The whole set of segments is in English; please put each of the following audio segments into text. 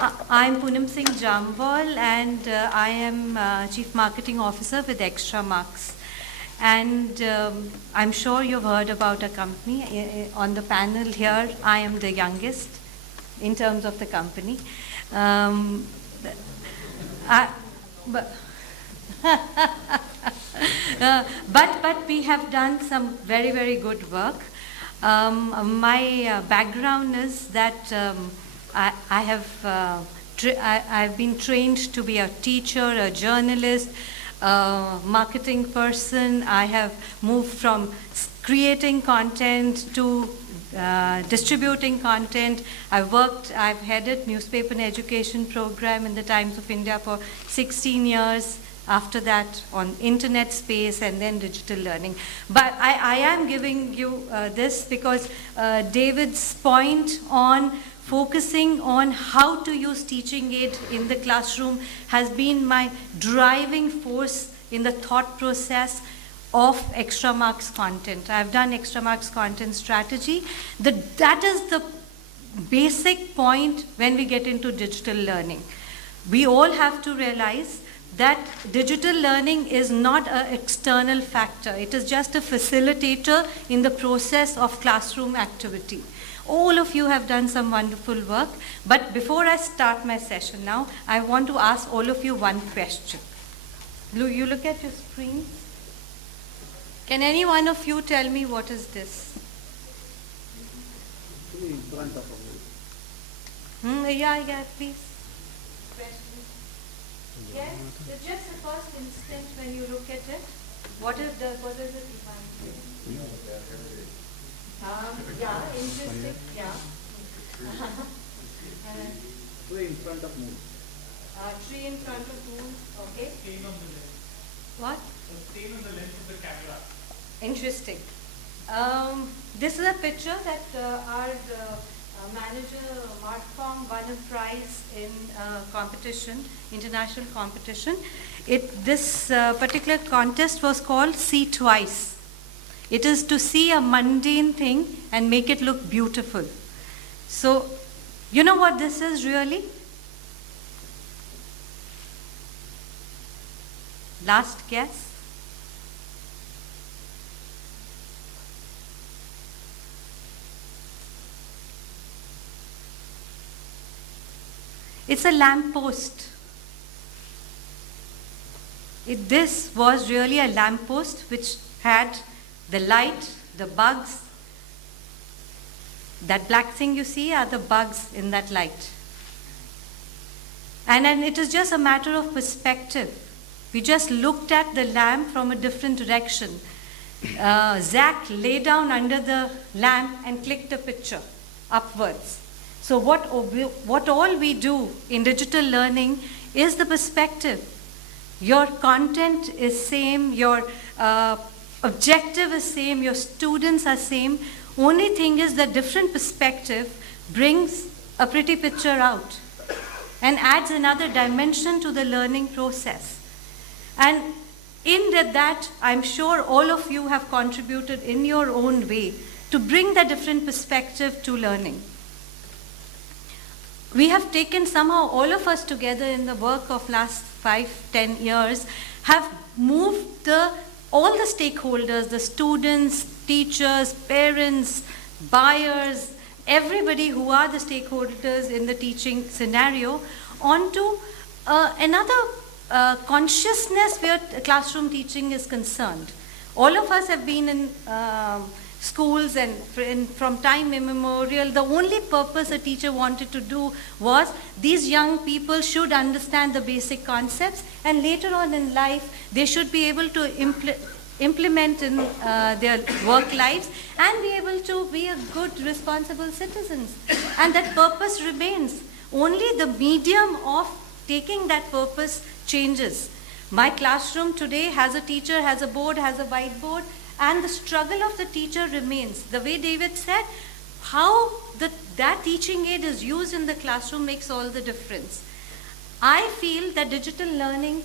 I'm Poonam Singh Jambal, and I am Chief Marketing Officer with Extra Marks. And I'm sure you've heard about our company. On the panel here, I am the youngest in terms of the company. But but we have done some very, very good work. My background is that I've been trained to be a teacher, a journalist, a marketing person. I have moved from creating content to distributing content. I've headed newspaper and education program in the Times of India for 16 years. After that, on internet space and then digital learning. But I am giving you this because David's point on focusing on how to use teaching aid in the classroom has been my driving force in the thought process of Extra Marks content. I've done Extra Marks content strategy. That is the basic point when we get into digital learning. We all have to realize that digital learning is not an external factor. It is just a facilitator in the process of classroom activity. All of you have done some wonderful work, but before I start my session now, I want to ask all of you one question. You look at your screen. Can any one of you tell me what is this? In front of us. Yeah, please. Yes, it's just the first instant when you look at it. What is it defined? Yeah, interesting. Yeah. Tree in front of moon. Tree in front of moon. Okay. Stain on the lens. What? The stain on the lens of the camera. Interesting. This is a picture that our manager Mark Fong won a prize in competition, international competition. This particular contest was called See Twice. It is to see a mundane thing and make it look beautiful. So, you know what this is really? Last guess? It's a lamppost. This was really a lamppost which had the light, the bugs. That black thing you see are the bugs in that light. And it is just a matter of perspective. We just looked at the lamp from a different direction. Zach lay down under the lamp and clicked a picture upwards. So what all we do in digital learning is the perspective. Your content is same, your objective is same, your students are same. Only thing is that different perspective brings a pretty picture out and adds another dimension to the learning process. And in that, I'm sure all of you have contributed in your own way to bring the different perspective to learning. We have taken somehow all of us together in the work of last 5-10 years, have moved all the stakeholders, the students, teachers, parents, buyers, everybody who are the stakeholders in the teaching scenario onto another consciousness where classroom teaching is concerned. All of us have been in schools and from time immemorial, the only purpose a teacher wanted to do was these young people should understand the basic concepts, and later on in life they should be able to implement in their work lives and be able to be a good responsible citizens. And that purpose remains. Only the medium of taking that purpose changes. My classroom today has a teacher, has a board, has a whiteboard, and the struggle of the teacher remains. The way David said, how that teaching aid is used in the classroom makes all the difference. I feel that digital learning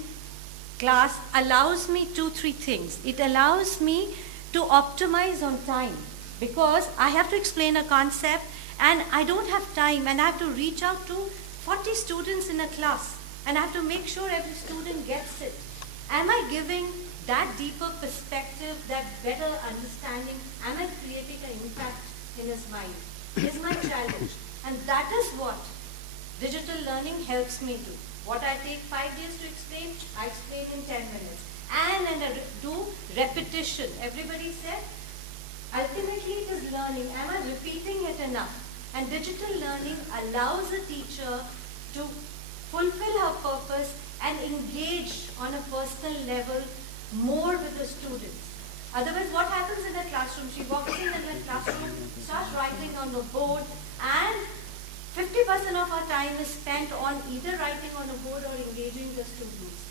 class allows me 2-3 things. It allows me to optimize on time because I have to explain a concept and I don't have time and I have to reach out to 40 students in a class, and I have to make sure every student gets it. Am I giving that deeper perspective, that better understanding? Am I creating an impact in his mind? Is my challenge. And that is what digital learning helps me do. What I take 5 days to explain, I explain in 10 minutes. And I do repetition. Everybody said, ultimately it is learning. Am I repeating it enough? And digital learning allows a teacher to fulfill her purpose and engage on a personal level more with the students. Otherwise, what happens in a classroom? She walks in the classroom, starts writing on the board, and 50% of our time is spent on either writing on a board or engaging the students.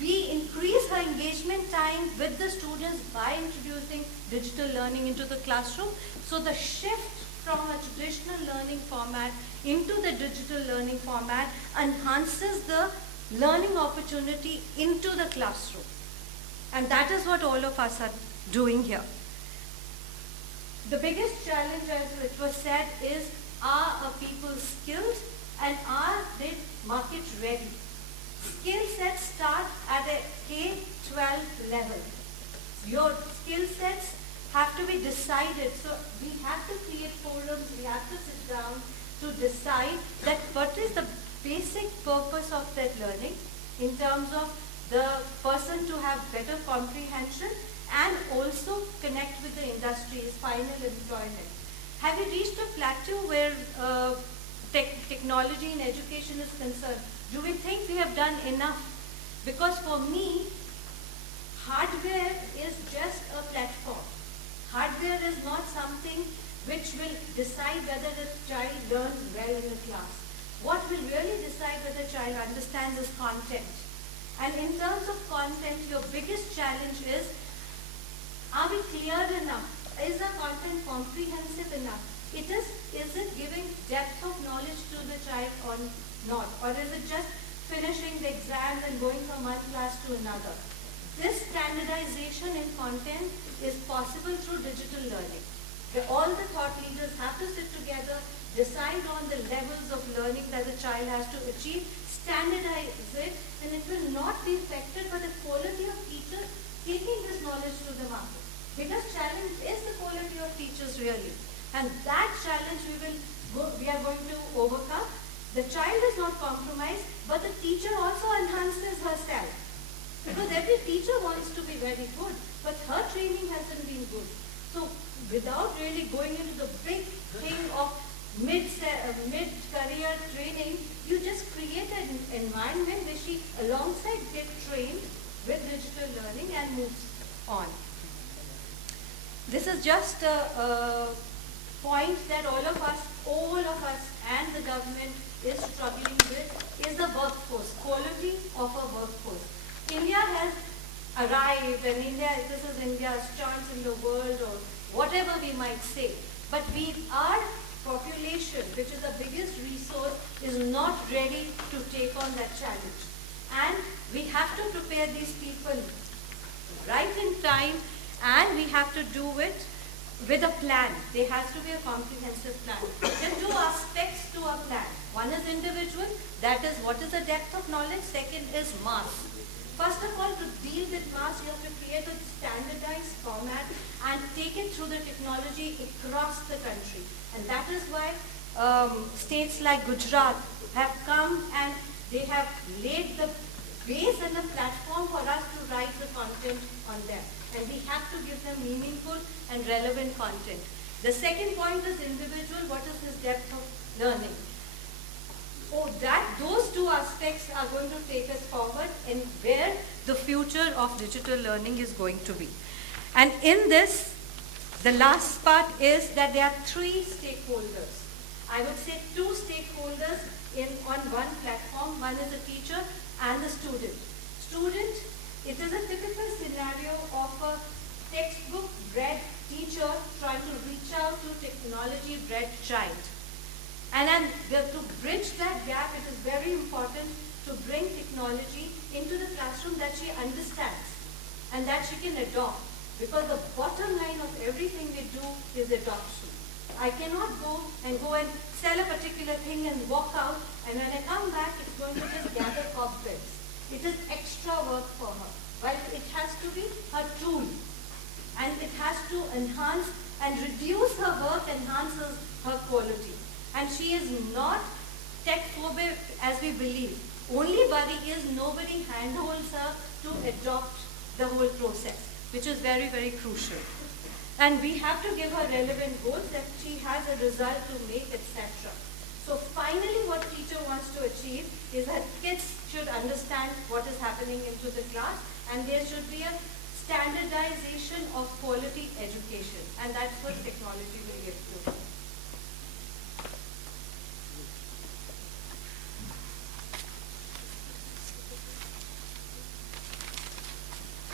We increase her engagement time with the students by introducing digital learning into the classroom. So the shift from a traditional learning format into the digital learning format enhances the learning opportunity into the classroom. And that is what all of us are doing here. The biggest challenge, as it was said, is are our people skilled and are they market ready? Skill sets start at a K-12 level. Your skill sets have to be decided. So we have to create forums, we have to sit down to decide that what is the basic purpose of that learning in terms of the person to have better comprehension and also connect with the industry's final employment. Have we reached a plateau where technology in education is concerned? Do we think we have done enough? Because for me, hardware is just a platform. Hardware is not something which will decide whether the child learns well in the class. What will really decide whether the child understands is content. And in terms of content, your biggest challenge is, are we clear enough? Is the content comprehensive enough? Is it giving depth of knowledge to the child or not? Or is it just finishing the exams and going from one class to another? This standardization in content is possible through digital learning. Where all the thought leaders have to sit together, decide on the levels of learning that the child has to achieve, standardize it, and it will not be affected by the quality of teachers taking this knowledge to the market. Biggest challenge is the quality of teachers really. And that challenge we are going to overcome. The child is not compromised, but the teacher also enhances herself. Because every teacher wants to be very good, but her training hasn't been good. So without really going into the big thing of mid-career training, you just create an environment where she alongside get trained with digital learning and moves on. This is just a point that all of us and the government is struggling with is the workforce, quality of a workforce. India has arrived and this is India's chance in the world or whatever we might say. But our population, which is the biggest resource, is not ready to take on that challenge. And we have to prepare these people right in time, and we have to do it with a plan. There has to be a comprehensive plan. There are two aspects to a plan. One is individual, that is what is the depth of knowledge. Second is mass. First of all, to deal with mass, you have to create a standardized format and take it through the technology across the country. And that is why states like Gujarat have come and they have laid the base and the platform for us to write the content on them. And we have to give them meaningful and relevant content. The second point is individual. What is his depth of learning? Those two aspects are going to take us forward in where the future of digital learning is going to be. And in this, the last part is that there are three stakeholders. I would say two stakeholders on one platform. One is the teacher and the student. Student, it is a typical scenario of a textbook-bred teacher trying to reach out to technology-bred child. And then to bridge that gap, it is very important to bring technology into the classroom that she understands and that she can adopt. Because the bottom line of everything we do is adoption. I cannot go and sell a particular thing and walk out, and when I come back, it's going to just gather cobwebs. It is extra work for her. While it has to be her tool, and it has to enhance and reduce her work, enhances her quality. And she is not tech phobic as we believe. Only worry is nobody handholds her to adopt the whole process, which is very, very crucial. And we have to give her relevant goals that she has a result to make, etc. So finally what teacher wants to achieve is that kids should understand what is happening into the class, and there should be a standardization of quality education, and that's what technology will give to.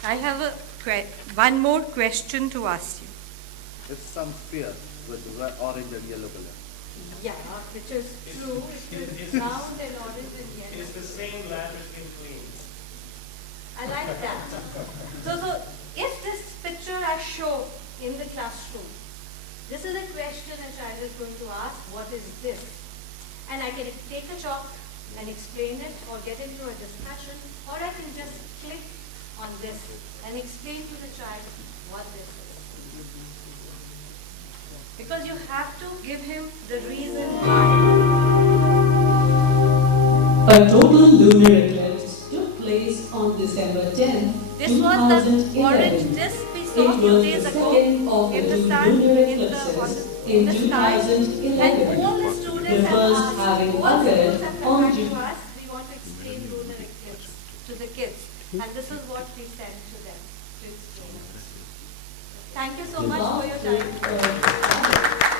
I have one more question to ask you. It's some sphere with orange and yellow color. Yeah, which is true. It is round and orange and It yellow. is the same laboratory clean. I like that. So if this picture I show in the classroom, this is a question a child is going to ask, what is this? And I can take a chalk and explain it or get into a discussion, or I can just click on this and explain to the child what this is. Because you have to give him the reason why. A total lunar eclipse took place on December 10, This was the orange 2011. disc we It saw few was days the ago second of in the the two sun, lunar in the eclipses in in the sky, and 2011. all the students The have first asked, having all the occurred schools have on come back June. to us, we want to explain lunar eclipse to the kids, and this is what we sent to them to explain. Thank you so much for your time.